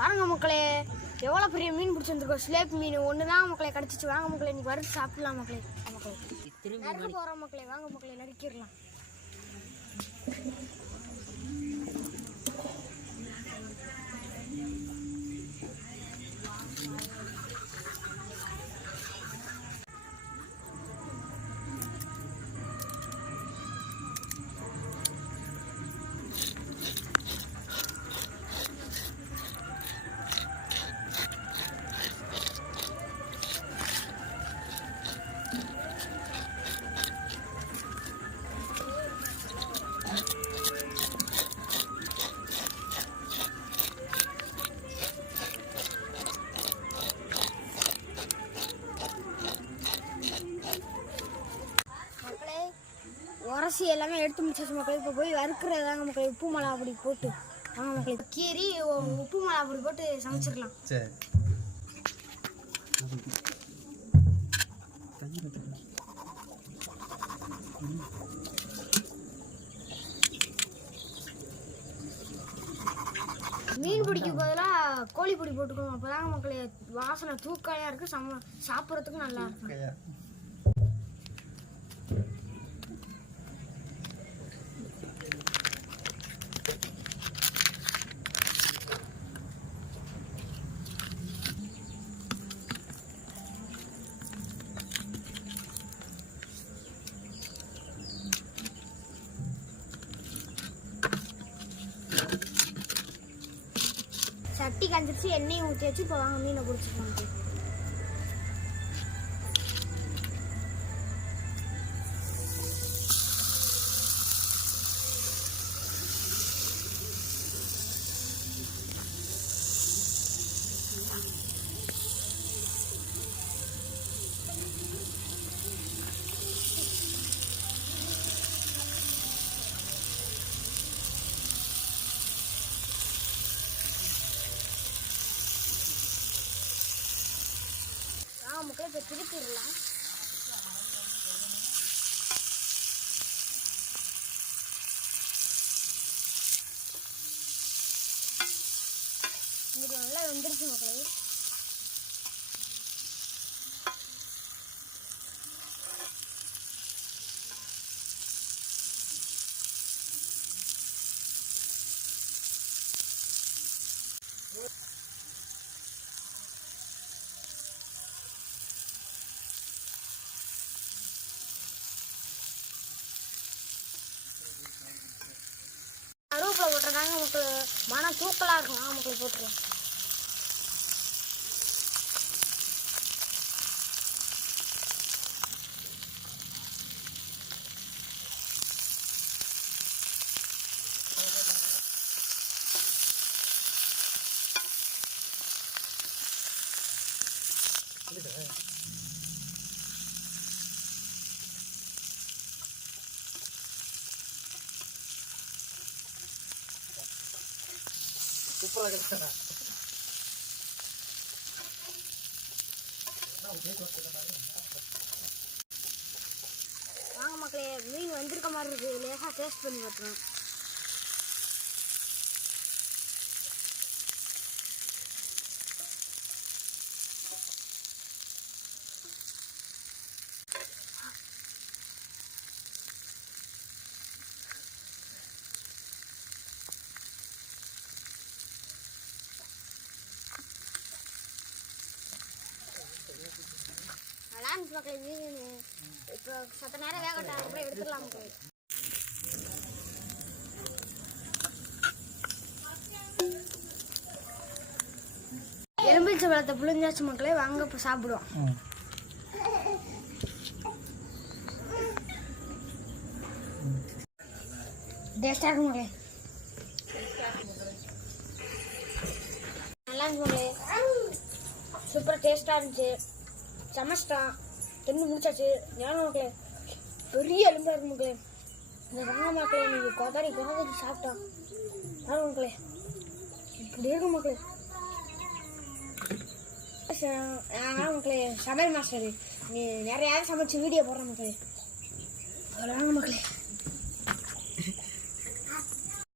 வாங்க மக்களே. எவ்வளோ பெரிய மீன் பிடிச்சிருந்துருக்கோம்? ஸ்லேப் மீன். ஒன்று தான் மக்களே கிடச்சிச்சு. வாங்க மக்களே இன்னைக்கு வறுத்து சாப்பிடலாம் மக்களே. மக்களே திரும்பி நறுக்க போகிறோம் மக்களே. வாங்க மக்களே நறுக்கிடலாம். எல்லாமே எடுத்து முடிச்சாச்சு மக்களே. இப்போ போய் வறுக்கிறதாங்க மக்களே. உப்பு மிளகா அப்படி போட்டு. வாங்க மக்களே. கீரி உப்பு மிளகா அப்படி போட்டு சமைச்சிடலாம். சரி. மீன் பிடிக்க பதிலாக கோழி பிடி போட்டுக்கோங்க. அப்போதாங்க மக்களே வாசனை தூக்காயாக இருக்குது சம சாப்பிட்றதுக்கு நல்லா இருக்கும் தட்டி கஞ்சிச்சு எண்ணெயை ஊற்றி வச்சு இப்போ வாங்க மீனை பிடிச்சிக்கோங்க வாங்க மக்களே இப்போ திருப்பிடலாம். இது நல்லா வெந்துருச்சு மக்களே. கருவேப்பிலை போட்டுறதாங்க மக்கள் மனம் தூக்கலாக இருக்கும் வாங்க மக்கள் போட்டுருவோம் சூப்பராக கிடைச்சா வாங்க மக்களே மீன் வந்திருக்க மாதிரி இருக்குது லேசாக டேஸ்ட் பண்ணி பார்த்துருவோம் நல்லா பார்க்கல மீன் இப்போ சத்த நேரம் வேகட்டும். அப்புறம் எடுத்துடலாம் போய். எலும்பிச்சை பழத்தை புளிஞ்சாச்சு மக்களே வாங்க இப்போ சாப்பிடுவோம். டேஸ்டாக இருக்கும் மக்களே. நல்லா இருந்துச்சு மக்களே. சூப்பராக டேஸ்ட்டாக இருந்துச்சு. சமைச்சிட்டான் தின்னு முடிச்சாச்சு? ஞான மக்களே பெரிய எலும்பாக இருக்கு மக்களே. இந்த ராண மக்களே நீங்கள் கொதறி கொதறி சாப்பிட்டான் ஞான மக்களே. இப்படி இருக்கு மக்களே. ச- மக்களே. சமையல் மாஸ்டர் நீ நிறையா சமைச்சு வீடியோ போடுற மக்களே. மக்களே.